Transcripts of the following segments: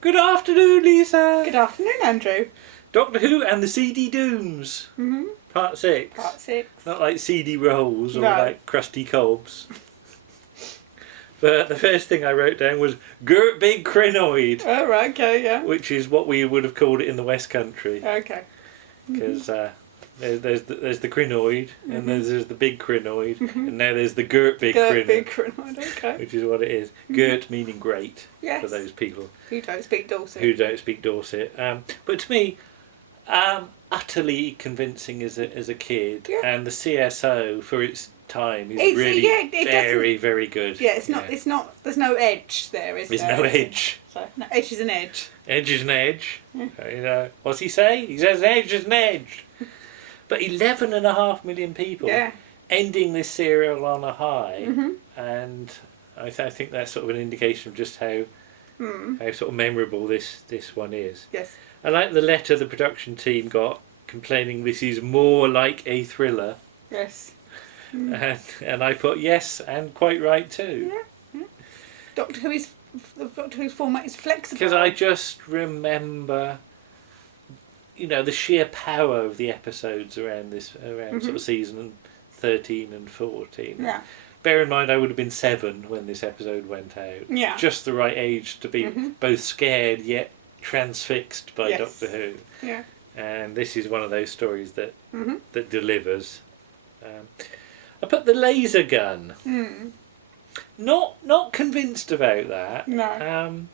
Good afternoon, Lisa. Good afternoon, Andrew. Doctor Who and the CD Dooms. Part 6. Part 6. Not like CD rolls or No. like crusty cobs. But the first thing I wrote down was Gert Big Krynoid, Oh, right, okay, yeah. which is what we would have called it in the West Country. Okay. Because there's the Krynoid, and there's the Big Krynoid, and now there's the Gert Big Krynoid. Big Krynoid, okay. Which is what it is. Gert meaning great, Yes. for those people Who don't speak Dorset. who don't speak Dorset. But to me, utterly convincing as a kid, Yeah. and the CSO for its time is It's- really yeah, it very, very good. Yeah, it's not, there's no edge there, is There's there? no edge. So, no, edge is an edge. Edge is an edge. You know, what's he say? He says an edge is an edge. But 11.5 million people Yeah. ending this serial on a high, and I think that's sort of an indication of just how sort of memorable this one is. Yes. I like the letter the production team got complaining this is more like a thriller, Yes. and I put yes, and quite right too. Yeah. Doctor Who's format is flexible. Because I just remember, the sheer power of the episodes around sort of season 13 and 14. Yeah. Bear in mind I would have been 7 when this episode went out. Yeah. Just the right age to be both scared yet transfixed by Yes. Doctor Who. Yeah. And this is one of those stories that delivers. I put the laser gun. Not convinced about that. No.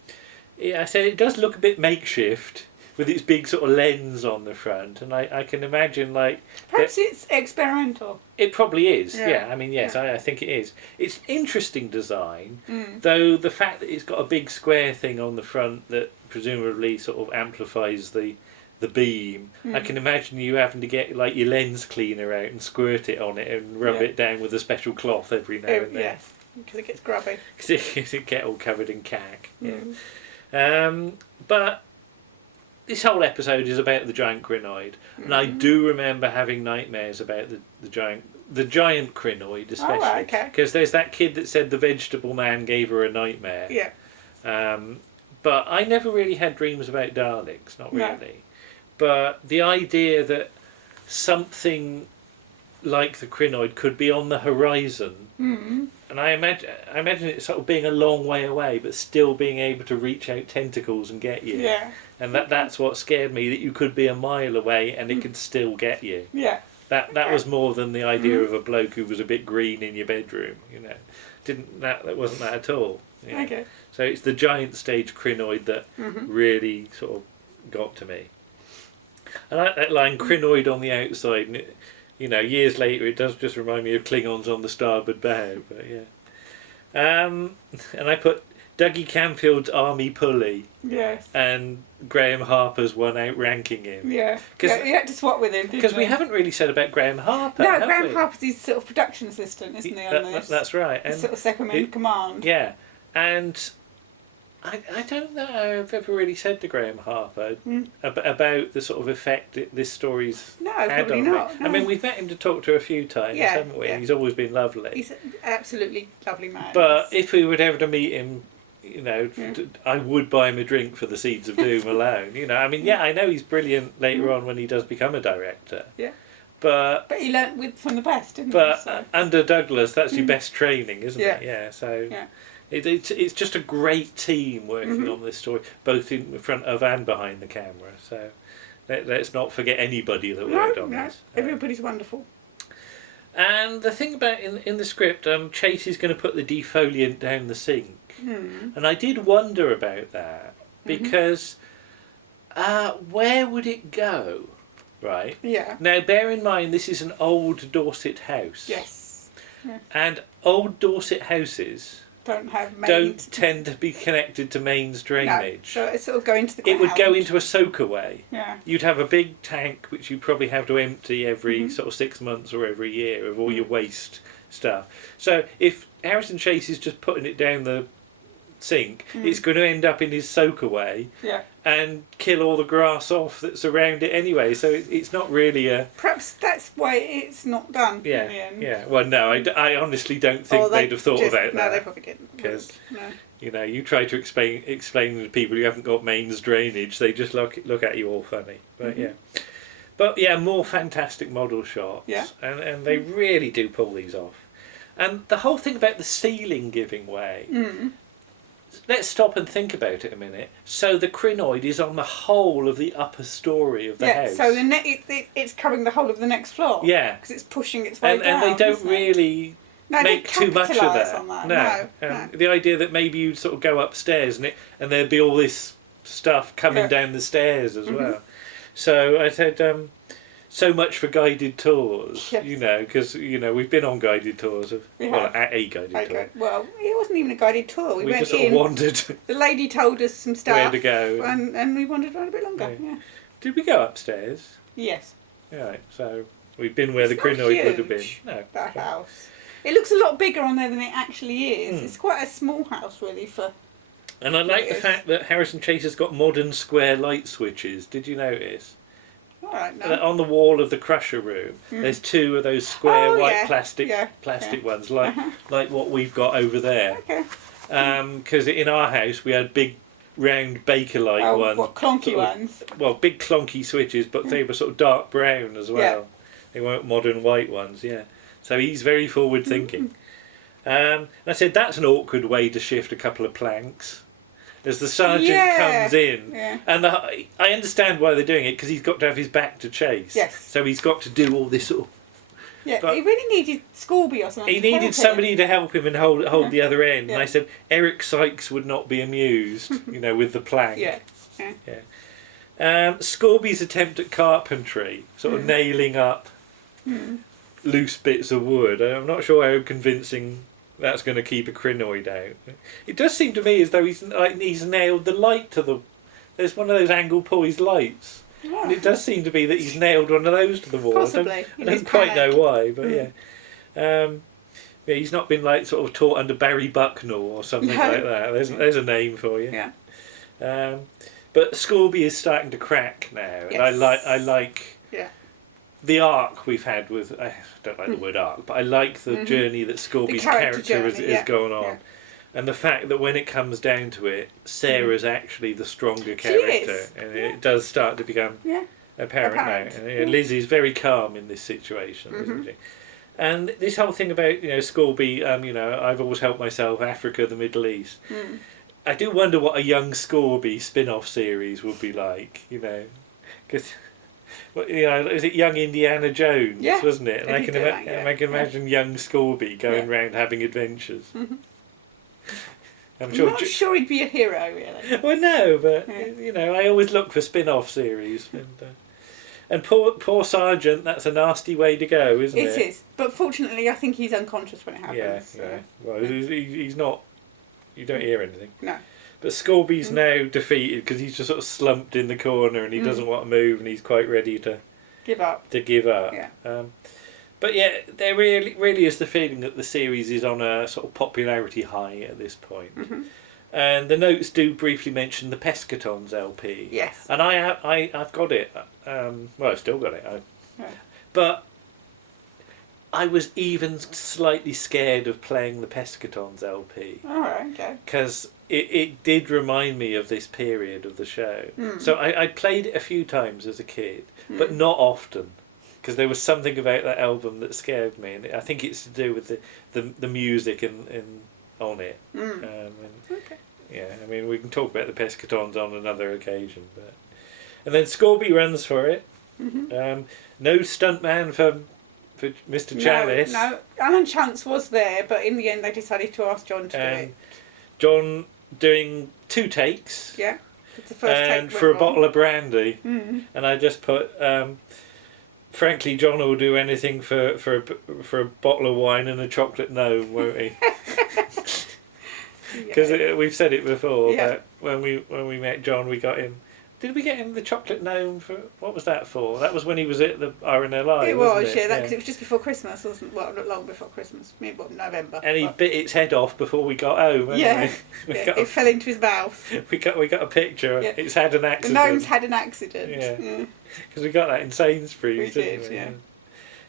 Yeah, I said it does look a bit makeshift with its big sort of lens on the front, and I can imagine Perhaps it's experimental. it probably is. Yeah. Yeah, I mean yes, I think it is. It's interesting design, though the fact that it's got a big square thing on the front that presumably sort of amplifies the beam. I can imagine you having to get like your lens cleaner out and squirt it on it and rub it down with a special cloth every now and then. Yes, because it gets grubby. Because it get all covered in cack. Yeah. But this whole episode is about the giant Krynoid, and I do remember having nightmares about the giant Krynoid, especially. Oh, okay. Because there's that kid that said the vegetable man gave her a nightmare. Yeah. But I never really had dreams about Daleks, not No. really. But the idea that something like the Krynoid could be on the horizon, and I imagine it sort of being a long way away, but still being able to reach out tentacles and get you. Yeah. And that's what scared me, that you could be a mile away and it could still get you. Yeah. That was more than the idea of a bloke who was a bit green in your bedroom, That wasn't that at all. Yeah. Okay. So it's the giant stage Krynoid that really sort of got to me. I like that line, Krynoid on the outside, and it, years later it does just remind me of Klingons on the starboard bow, but yeah. And I put Dougie Camfield's Army Pulley Yes. and Graham Harper's one outranking him. Yeah. 'Cause- You had to swap with him, Because didn't we you? haven't really said about Graham Harper, No, have Graham we? Harper's his sort of production assistant, isn't he, on this? That's right. His And sort of second in command. yeah, and I don't know I've ever really said to Graham Harper about the sort of effect that this story's No, had probably on me. not. No. I mean, we've met him to talk to a few times, Yeah, haven't we? yeah. He's always been lovely. He's an absolutely lovely man. But if we were ever to meet him, I would buy him a drink for the Seeds of Doom alone. I mean, I know he's brilliant later on when he does become a director. Yeah. But he learnt from the best, didn't he? But So. under Douglas, that's your best training, isn't Yeah. it? Yeah. So Yeah. it's just a great team working on this story, both in front of and behind the camera. So let's not forget anybody that worked on this. Everybody's wonderful. And the thing about in the script, Chase is going to put the defoliant down the sink, and I did wonder about that because where would it go? Right. Yeah. Now, bear in mind, this is an old Dorset house. Yes. Yeah. And old Dorset houses don't tend to be connected to mains drainage. No, so it sort of go into the It ground. would go into a soakaway. Yeah. You'd have a big tank which you probably have to empty every sort of 6 months or every year of all your waste stuff. So if Harrison Chase is just putting it down the sink, it's going to end up in his soak away and kill all the grass off that's around it anyway. So it's not really a... Perhaps that's why it's not done in the end. Yeah. Well, no, I honestly don't think they'd have thought about that. No, they probably didn't. Because, no. you know, you try to explain to people who haven't got mains drainage, they just look at you all funny. But But yeah, more fantastic model shots. Yeah. And they really do pull these off. And the whole thing about the ceiling giving way, let's stop and think about it a minute. So the Krynoid is on the whole of the upper story of the house. So it's covering the whole of the next floor. Yeah. Because it's pushing its way And down. they don't really make too much of that. On that. No. The idea that maybe you'd sort of go upstairs and there'd be all this stuff coming down the stairs as well. So I said, so much for guided tours, you know, because, you know, we've been on guided tours. A guided tour. Well, it wasn't even a guided tour. We went just sort of wandered. The lady told us some stuff. Where to go. And we wandered around a bit longer. Yeah. Did we go upstairs? Yes. Right, so we've been where the Krynoid would have been. No. That house. It looks a lot bigger on there than it actually is. It's quite a small house, really, for... And I like the fact that Harrison Chase has got modern square light switches. Did you notice? All right, no. On the wall of the crusher room, there's two of those square white plastic ones, like what we've got over there. Okay. Because in our house we had big round Bakelite ones. What, clonky ones? Well, big clonky switches, but they were sort of dark brown as well. They weren't modern white ones, So he's very forward thinking. And I said, that's an awkward way to shift a couple of planks. As the sergeant comes in, and I understand why they're doing it, because he's got to have his back to Chase. Yes. So he's got to do all this sort of... Yeah, he really needed Scorby or something. He needed somebody to help him and hold the other end. And I said, Eric Sykes would not be amused, you know, with the plank. Scorby's attempt at carpentry, sort of nailing up loose bits of wood. I'm not sure how convincing that's going to keep a Krynoid out. It does seem to me as though he's nailed the light to the... There's one of those angle poised lights. Oh. And it does seem to be that he's nailed one of those to the wall. Possibly. I don't quite know why, but he's not been like sort of taught under Barry Bucknell or something like that. There's a name for you. Yeah. But Scorby is starting to crack now, and I like the arc we've had with... I don't like the word arc, but I like the journey that Scorby's character has gone on. Yeah. And the fact that when it comes down to it, Sarah's actually the stronger character. And it does start to become apparent now. And Liz is very calm in this situation, isn't she? And this whole thing about, you know, Scorby, you know, I've always helped myself, Africa, the Middle East. I do wonder what a young Scorby spin-off series would be like, you know. Because... Well, you know, is it young Indiana Jones, wasn't it? And I can imagine young Scorby going around having adventures. I'm not sure he'd be a hero, really. Well, no, but you know, I always look for spin-off series, and poor Sergeant. That's a nasty way to go, isn't it? It is, but fortunately, I think he's unconscious when it happens. Yeah. Well, he's not. You don't hear anything. No. But Scorby's now defeated because he's just sort of slumped in the corner and he doesn't want to move and he's quite ready to give up. Yeah. But yeah, there really is the feeling that the series is on a sort of popularity high at this point. And the notes do briefly mention the Pescatons LP. Yes. And I've got it. Well, I've still got it. But I was even slightly scared of playing the Pescatons LP. All right, okay. Because it did remind me of this period of the show. So I played it a few times as a kid, but not often. Because there was something about that album that scared me. And I think it's to do with the music on it. Okay. Yeah, I mean, we can talk about the Pescatons on another occasion. And then Scorby runs for it. No stuntman for Mr. Chalice. No, Alan Chance was there, but in the end they decided to ask John to do it. John doing 2 takes. Yeah. It's the first and take for a bottle of brandy. And I just put, frankly, John will do anything for a bottle of wine and a chocolate gnome, won't he? Because we've said it before that when we met John, we got him Did we get him the chocolate gnome for... What was that for? That was when he was at the RNLI, It wasn't was, it? yeah. Because it was just before Christmas, wasn't it? Well, not long before Christmas. Maybe November. And he bit its head off before we got home. Yeah. Got It fell into his mouth. we got a picture. Yeah. It's had an The accident. gnome's had an accident. Yeah. Because we got that in Sainsbury's, We didn't did, we?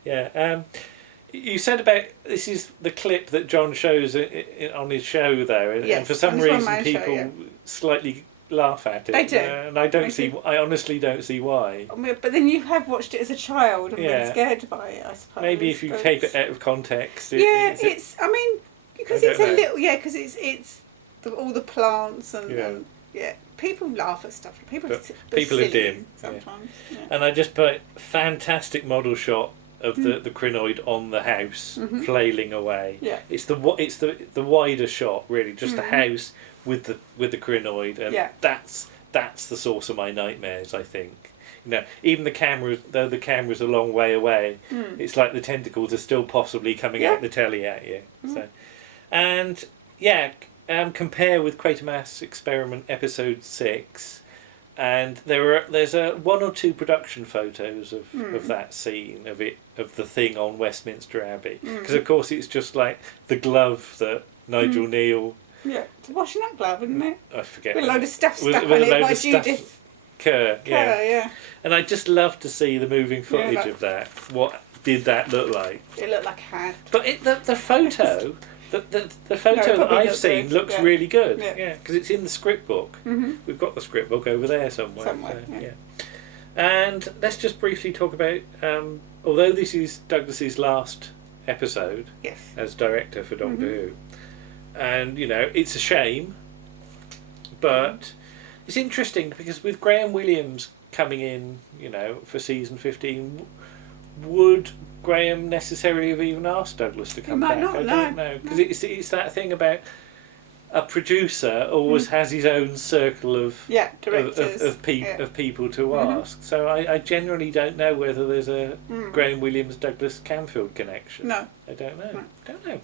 yeah. Yeah. You said about this is the clip that John shows on his show, though, and Yes, for some on his reason one-man show, people yeah. slightly laugh at it. They do. And I don't They see. do. I honestly don't see why. But then you have watched it as a child and Yeah. been scared by it, I suppose. Maybe if you but- take it out of context. It's. I mean, because I it's don't a know. little. Yeah, because it's all the plants and. Yeah. And, yeah. People laugh at stuff. People But are people are silly dim, yeah. sometimes. Yeah. And I just put fantastic model shot of the Krynoid on the house flailing away. Yeah. It's the wider shot really, just the house with the Krynoid, and Yeah. that's the source of my nightmares. I think. You know, even the camera, though the camera's a long way away, it's like the tentacles are still possibly coming out the telly at you. So, and yeah. Compare with Quatermass Experiment Episode 6, and there's a one or two production photos of that scene of the thing on Westminster Abbey, because of course it's just like the glove that Nigel Neal, Yeah, it's a washing up glove, isn't it? I forget, With a load of stuff with- stuck with on a it load by of stuff- Judith Kerr, yeah. Kerr, yeah. And I just love to see the moving footage like- of that. What did that look like? It looked like a hat. But the photo. The photo that probably I've looks seen good, looks yeah. really good. Yeah. Yeah, because it's in the script book. We've got the script book over there somewhere. Somewhere, so, yeah. And let's just briefly talk about. Although this is Douglas's last episode Yes. as director for Doctor Who, and you know it's a shame, but it's interesting because with Graham Williams coming in, you know, for season 15, would Graham necessarily have even asked Douglas to come might back? not, I don't know, because it's that thing about a producer always has his own circle of Yeah, directors. of people to ask. So I generally don't know whether there's a Graham Williams Douglas Camfield connection. No. I don't know. No. Don't know.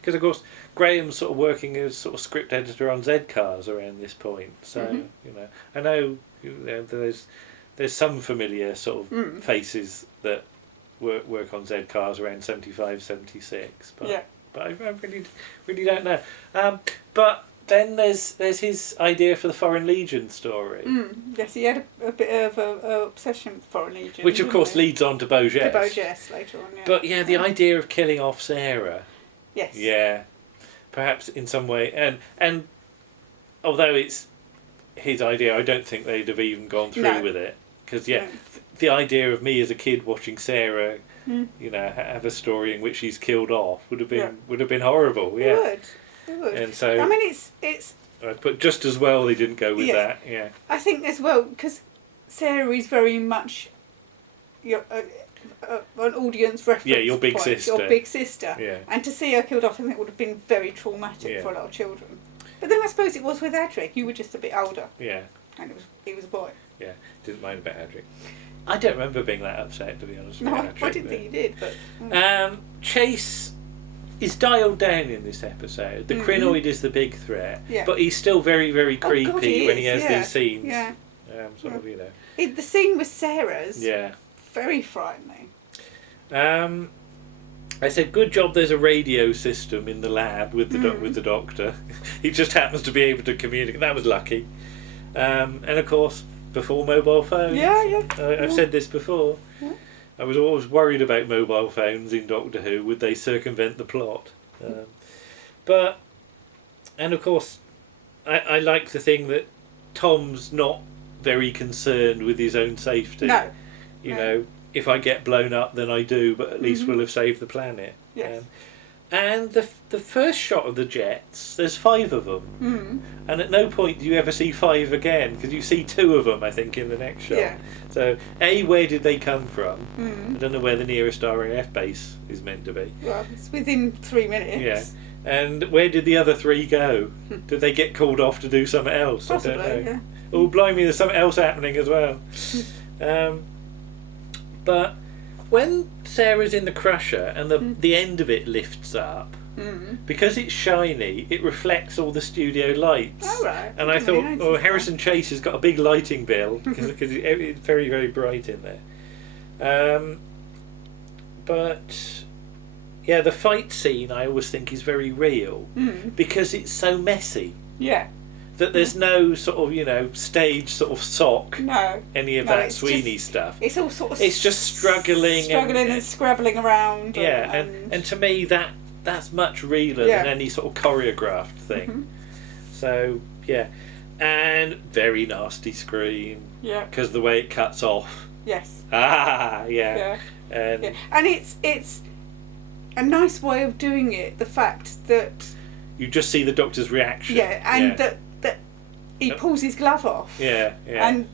Because of course Graham's sort of working as sort of script editor on Z Cars around this point. So you know, I know, you know there's some familiar sort of faces that work on Z Cars around 75, 76. But Yeah. but I really don't know. But then there's his idea for the Foreign Legion story, Yes, he had a bit of a obsession with Foreign Legion. which of didn't course he? leads on to Beaujess. To Beaujess later on, yeah. But yeah, the idea of killing off Sarah, Yes. yeah, perhaps in some way, and although it's his idea, I don't think they'd have even gone through No. with it, because yeah, No. the idea of me as a kid watching Sarah, you know, have a story in which she's killed off would have been horrible. It Yeah, would. It would. and so I mean, it's. but just as well they didn't go with Yeah. that. Yeah, I think as well because Sarah is very much your an audience reference. Yeah, your big point, sister. Your big sister. Yeah. And to see her killed off, I think would have been very traumatic Yeah. for a lot of children. But then I suppose it was with Adric. You were just a bit older, yeah, and he was a boy. yeah. Didn't mind about Adric. I don't remember being that upset, to be honest. No, about Adric, I didn't but- think you did, but. Chase is dialed down in this episode. The Krynoid is the big threat, Yeah. but he's still very, very Oh, creepy God, he when he is, has yeah. these scenes. Yeah. Sort of, you know. The scene with Sarah's Yeah. very frightening. I said, good job. There's a radio system in the lab with the with the doctor. He just happens to be able to communicate. That was lucky. And of course, before mobile phones. Yeah, yeah. I've said this before. Yeah. I was always worried about mobile phones in Doctor Who. Would they circumvent the plot? But, and of course, I like the thing that Tom's not very concerned with his own safety. No. You No. know, if I get blown up, then I do, but at least we'll have saved the planet. Yes. And the first shot of the jets, there's 5 of them. And at no point do you ever see 5 again, because you see 2 of them, I think, in the next shot. Yeah. So, A, where did they come from? I don't know where the nearest RAF base is meant to be. Well, it's within 3 minutes. Yeah. And where did the other 3 go? Did they get called off to do something else? Possibly, I don't know. yeah. Oh, blimey, there's something else happening as well. But when Sarah's in the crusher and the end of it lifts up, Because it's shiny, it reflects all the studio lights. Oh, right. And I thought, oh, Harrison Chase has got a big lighting bill because it's very, very bright in there. But yeah, the fight scene I always think is very real because it's so messy. Yeah. That there's no sort of, stage sort of sock. No. Any of that Sweeney stuff. It's all sort of. It's just struggling and scrabbling around. Yeah, and to me that's much realer than any sort of choreographed thing. So yeah, and very nasty scream. Yeah. Because the way it cuts off. Yes. Ah, yeah. And it's a nice way of doing it. The fact that you just see the Doctor's reaction. Yeah, and that he pulls his glove off. Yeah. And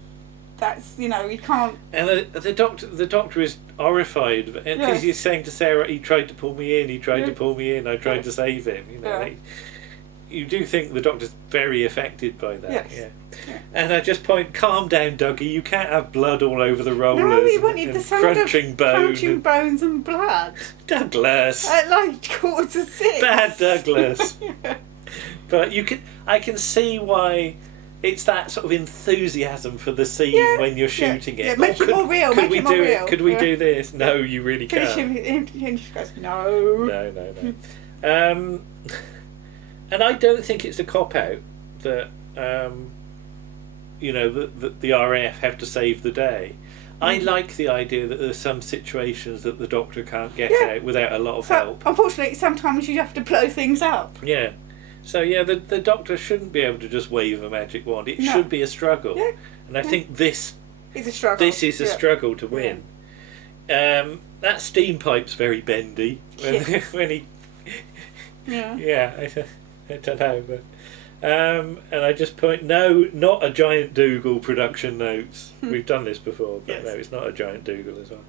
that's you can't. And the doctor is horrified because he's saying to Sarah, "He tried to pull me in. He tried to pull me in. I tried to save him." You do think the Doctor's very affected by that. Yes. Yeah. And I just point, calm down, Dougie. You can't have blood all over the rollers. No, he wanted the sound crunching of crunching bones and blood. Douglas. At like 5:45. Bad Douglas. But I can see why. It's that sort of enthusiasm for the scene when you're shooting it. Yeah, make it more real. Could we do it? Could we do this? No, you really can't. He just goes, no. No. And I don't think it's a cop out that the RAF have to save the day. I like the idea that there's some situations that the Doctor can't get out without a lot of help. Unfortunately, sometimes you have to blow things up. Yeah. So the Doctor shouldn't be able to just wave a magic wand. It should be a struggle. Yeah. And I think this is a struggle. This is a struggle to win. That steam pipe's very bendy when he. I don't know, but and I just point, no, not a giant Dougal production notes. We've done this before, but no, it's not a giant Dougal as well.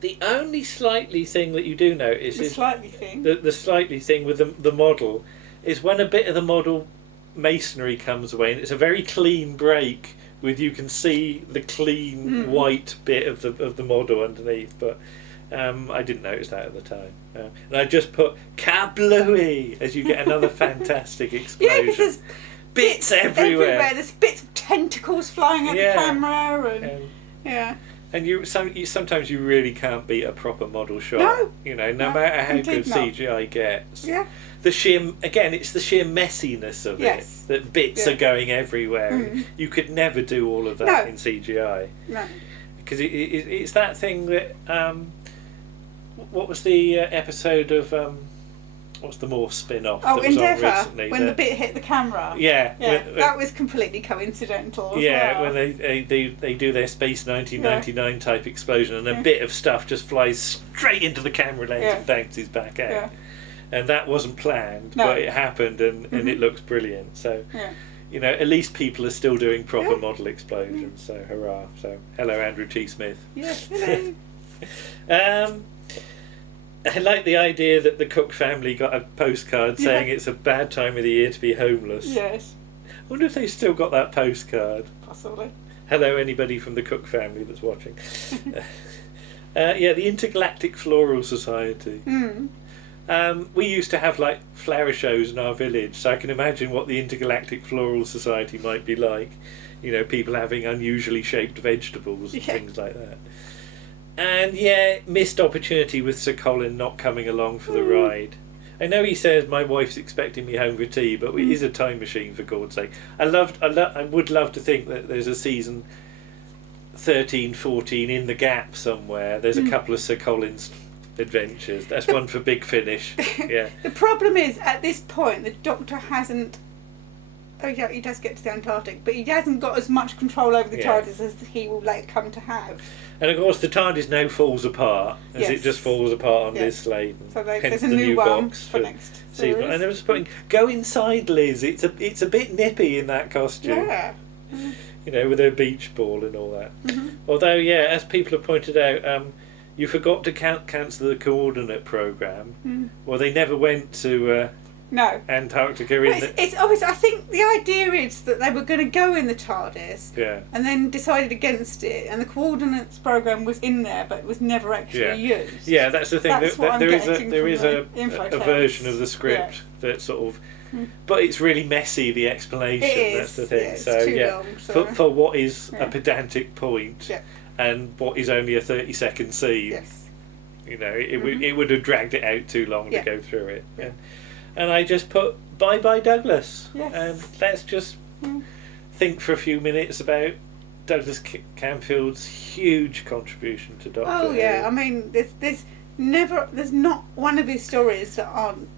The only slightly thing that you do notice is the slightly thing with the model is when a bit of the model masonry comes away, and it's a very clean break with you can see the clean white bit of the model underneath, but I didn't notice that at the time. And I just put kablooey as you get another fantastic explosion. Yeah, because there's bits everywhere. There's bits of tentacles flying at the camera, and And sometimes you really can't beat a proper model shot. No, no matter how good CGI gets. Yeah. It's the sheer messiness of it that bits are going everywhere. You could never do all of that in CGI. No. Because it's that thing that. What was the episode of what's the Morph spin-off that was Endeavour, on recently? When the bit hit the camera. Yeah. That was completely coincidental. When they do their Space 1999 type explosion and a bit of stuff just flies straight into the camera lens and bounces back out. Yeah. And that wasn't planned, but it happened and it looks brilliant. So, at least people are still doing proper model explosions. So, hurrah. So, hello, Andrew T. Smith. Yes, hello. I like the idea that the Cook family got a postcard saying it's a bad time of the year to be homeless. Yes. I wonder if they still got that postcard. Possibly. Hello, anybody from the Cook family that's watching. The Intergalactic Floral Society. We used to have flower shows in our village, so I can imagine what the Intergalactic Floral Society might be like. People having unusually shaped vegetables and things like that. And missed opportunity with Sir Colin not coming along for the ride. I know he says my wife's expecting me home for tea, but it is a time machine for God's sake. I would love to think that there's a season 13, 14 in the gap somewhere. There's a couple of Sir Colin's adventures. That's one for Big Finish. Yeah. The problem is at this point the Doctor hasn't. Oh yeah, he does get to the Antarctic, but he hasn't got as much control over the TARDIS as he will later come to have. And of course, the TARDIS now falls apart as it just falls apart on Liz Sladen. So there's a new one box for next series. And I was putting, go inside, Liz. It's a bit nippy in that costume. Yeah. With her beach ball and all that. Although, as people have pointed out, you forgot to cancel the coordinate program. Well, they never went to No. Antarctica Well, in it's obvious. I think the idea is that they were going to go in the TARDIS, and then decided against it, and the coordinates program was in there, but it was never actually used. Yeah, that's the thing. That's what I'm getting there is a infotext. version of the script that sort of, but it's really messy. The explanation. It is. That's the thing. Yeah, it's so too long, so. for what is a pedantic point, Yeah. and what is only a 30-second scene. Yes. You know, it would have dragged it out too long to go through it. Yeah. And I just put bye Douglas. Yes. And let's just think for a few minutes about Douglas Camfield's huge contribution to Doctor Who. Oh yeah, I mean, there's not one of his stories that aren't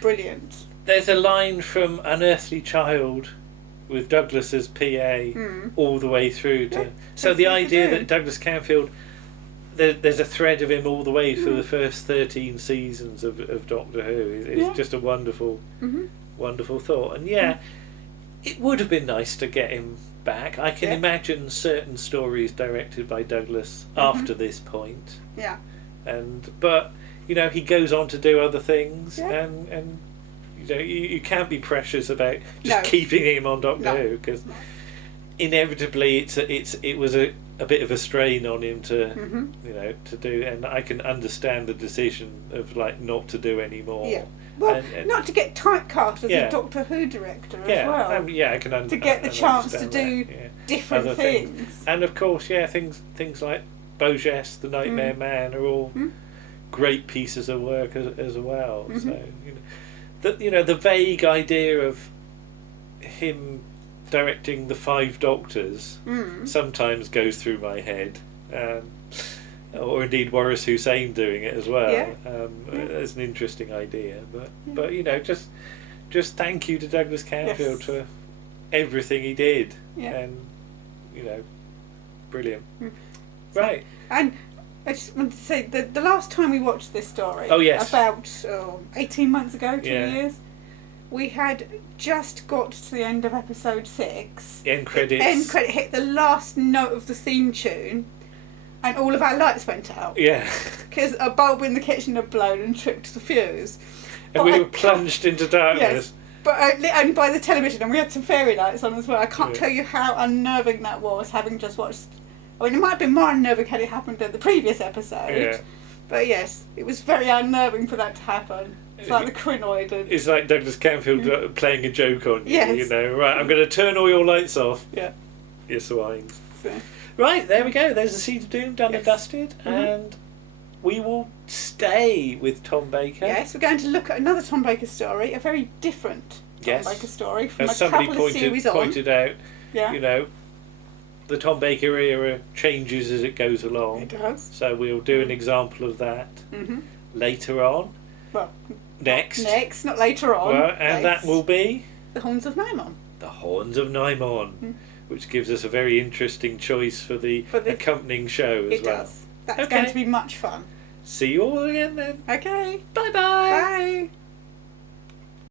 brilliant. There's a line from Unearthly Child with Douglas as PA all the way through to. So the idea that Douglas Camfield, there's a thread of him all the way through the first 13 seasons of Doctor Who. It's just a wonderful, wonderful thought. And it would have been nice to get him back. I can imagine certain stories directed by Douglas after this point. Yeah. But he goes on to do other things, and you can't be precious about just keeping him on Doctor Who, because inevitably it was a bit of a strain on him to to do, and I can understand the decision of not to do any more. Yeah. Well, and not to get typecast as a Doctor Who director as well. I can understand. To get the chance to do different other things. And of course, things like Bojes, the Nightmare Man, are all great pieces of work as well. So the vague idea of him directing the 5 Doctors sometimes goes through my head, or indeed Waris Hussein doing it as well. It's an interesting idea, but just thank you to Douglas Camfield for everything he did, and brilliant. Right. And I just wanted to say that the last time we watched this story, about 18 months ago, 2 years, we had just got to the end of episode 6. End credits. End credit hit the last note of the theme tune, and all of our lights went out. Yeah. Because a bulb in the kitchen had blown and tripped the fuse. And we were plunged into darkness. Yes. But and by the television, and we had some fairy lights on as well. I can't tell you how unnerving that was, having just watched. I mean, it might have been more unnerving had it happened in the previous episode. Yeah. But yes, it was very unnerving for that to happen. It's like the Krynoid. It's like Douglas Camfield playing a joke on you. Yes. Right, I'm going to turn all your lights off. Yeah. Your swines. So. Right, there we go. There's the Seed of Doom done and dusted. And we will stay with Tom Baker. Yes, we're going to look at another Tom Baker story, a very different Tom Baker story from as a couple of series on. pointed out, the Tom Baker era changes as it goes along. It does. So we'll do an example of that later on. Well, next, not later on. Well, and that will be the Horns of Nimon. The Horns of Nimon, which gives us a very interesting choice for the accompanying show as well. It does. That's going to be much fun. See you all again then. Okay. Bye-bye. Bye.